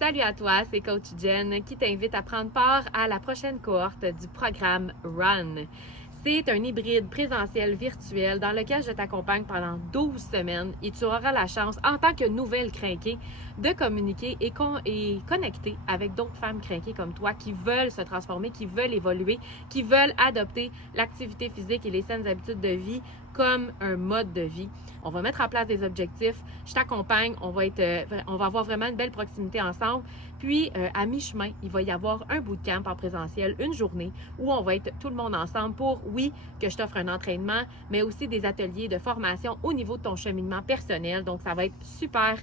Salut à toi, c'est Coach Jen qui t'invite à prendre part à la prochaine cohorte du programme Run. C'est un hybride présentiel virtuel dans lequel je t'accompagne pendant 12 semaines et tu auras la chance, en tant que nouvelle crinquée, de communiquer et connecter avec d'autres femmes crinquées comme toi qui veulent se transformer, qui veulent évoluer, qui veulent adopter l'activité physique et les saines habitudes de vie comme un mode de vie. On va mettre en place des objectifs. Je t'accompagne. On va avoir vraiment une belle proximité ensemble. Puis, à mi-chemin, il va y avoir un bootcamp en présentiel, une journée où on va être tout le monde ensemble pour, oui, que je t'offre un entraînement, mais aussi des ateliers de formation au niveau de ton cheminement personnel. Donc, ça va être super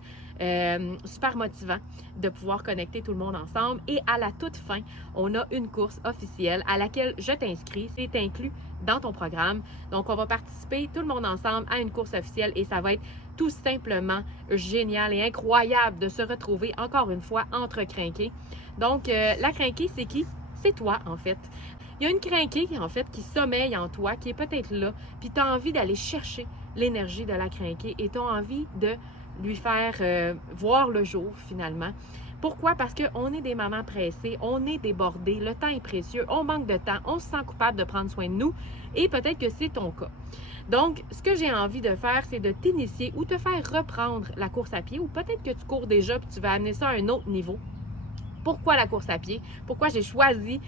motivant de pouvoir connecter tout le monde ensemble. Et à la toute fin, on a une course officielle à laquelle je t'inscris. C'est inclus dans ton programme. Donc, on va participer tout le monde ensemble à une course officielle et ça va être tout simplement génial et incroyable de se retrouver encore une fois entre crinqués. Donc, la crinquée, c'est qui? C'est toi, en fait. Il y a une crinquée, en fait, qui sommeille en toi, qui est peut-être là, puis tu as envie d'aller chercher l'énergie de la crinquée et tu as envie de lui faire voir le jour, finalement. Pourquoi? Parce qu'on est des mamans pressées, on est débordées, le temps est précieux, on manque de temps, on se sent coupable de prendre soin de nous et peut-être que c'est ton cas. Donc, ce que j'ai envie de faire, c'est de t'initier ou te faire reprendre la course à pied ou peut-être que tu cours déjà puis tu vas amener ça à un autre niveau. Pourquoi la course à pied? Pourquoi j'ai choisi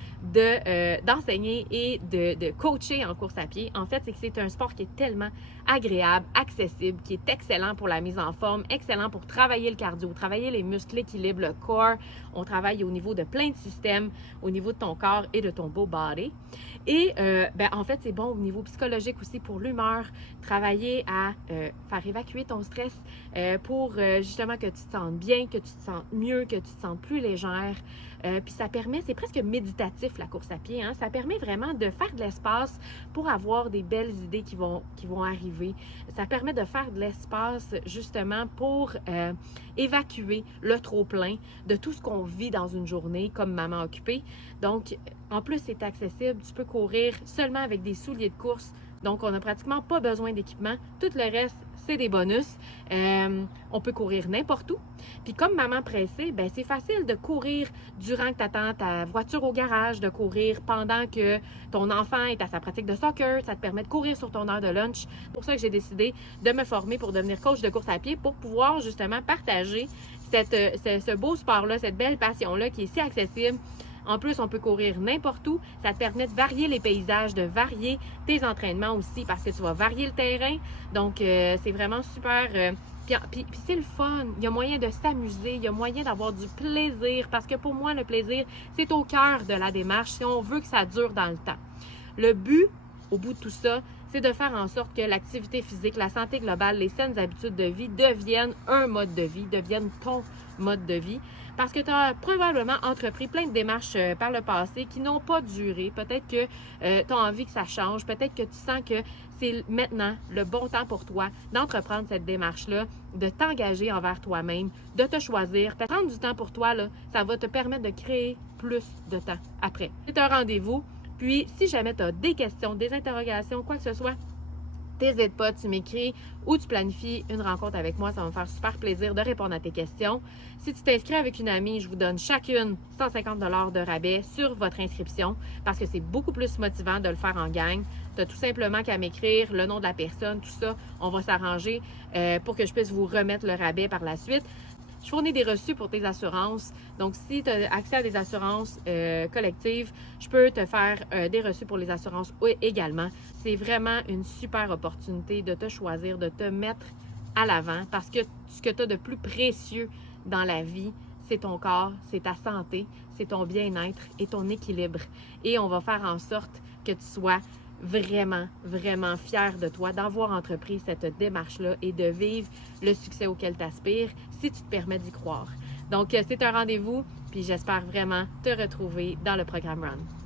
d'enseigner et de coacher en course à pied? En fait, c'est que c'est un sport qui est tellement agréable, accessible, qui est excellent pour la mise en forme, excellent pour travailler le cardio, travailler les muscles, l'équilibre, le corps. On travaille au niveau de plein de systèmes, au niveau de ton corps et de ton beau body. Et en fait, c'est bon au niveau psychologique aussi pour l'humeur, travailler à faire évacuer ton stress pour justement que tu te sentes bien, que tu te sentes mieux, que tu te sentes plus légère. Puis ça permet, c'est presque méditatif la course à pied, hein? Ça permet vraiment de faire de l'espace pour avoir des belles idées qui vont arriver. Ça permet de faire de l'espace justement pour évacuer le trop-plein de tout ce qu'on vit dans une journée comme maman occupée. Donc, en plus, c'est accessible. Tu peux courir seulement avec des souliers de course. Donc, on n'a pratiquement pas besoin d'équipement. Tout le reste, c'est des bonus. On peut courir n'importe où. Puis comme maman pressée, ben c'est facile de courir durant que tu attends ta voiture au garage, de courir pendant que ton enfant est à sa pratique de soccer. Ça te permet de courir sur ton heure de lunch. C'est pour ça que j'ai décidé de me former pour devenir coach de course à pied pour pouvoir justement partager ce beau sport-là, cette belle passion-là qui est si accessible. En plus, on peut courir n'importe où. Ça te permet de varier les paysages, de varier tes entraînements aussi parce que tu vas varier le terrain. Donc, c'est vraiment super. Puis c'est le fun. Il y a moyen de s'amuser. Il y a moyen d'avoir du plaisir parce que pour moi, le plaisir, c'est au cœur de la démarche si on veut que ça dure dans le temps. Le but, au bout de tout ça, c'est de faire en sorte que l'activité physique, la santé globale, les saines habitudes de vie deviennent un mode de vie, deviennent ton mode de vie. Parce que tu as probablement entrepris plein de démarches par le passé qui n'ont pas duré. Peut-être que tu as envie que ça change. Peut-être que tu sens que c'est maintenant le bon temps pour toi d'entreprendre cette démarche-là, de t'engager envers toi-même, de te choisir. Prendre du temps pour toi, là, ça va te permettre de créer plus de temps après. C'est un rendez-vous. Puis, si jamais tu as des questions, des interrogations, quoi que ce soit, n'hésite pas, tu m'écris ou tu planifies une rencontre avec moi. Ça va me faire super plaisir de répondre à tes questions. Si tu t'inscris avec une amie, je vous donne chacune 150 $ de rabais sur votre inscription parce que c'est beaucoup plus motivant de le faire en gang. Tu as tout simplement qu'à m'écrire le nom de la personne, tout ça. On va s'arranger pour que je puisse vous remettre le rabais par la suite. Je fournis des reçus pour tes assurances. Donc, si tu as accès à des assurances collectives, je peux te faire des reçus pour les assurances également. C'est vraiment une super opportunité de te choisir, de te mettre à l'avant parce que ce que tu as de plus précieux dans la vie, c'est ton corps, c'est ta santé, c'est ton bien-être et ton équilibre. Et on va faire en sorte que tu sois vraiment, vraiment fier de toi d'avoir entrepris cette démarche-là et de vivre le succès auquel tu aspires si tu te permets d'y croire. Donc, c'est un rendez-vous, puis j'espère vraiment te retrouver dans le programme Run.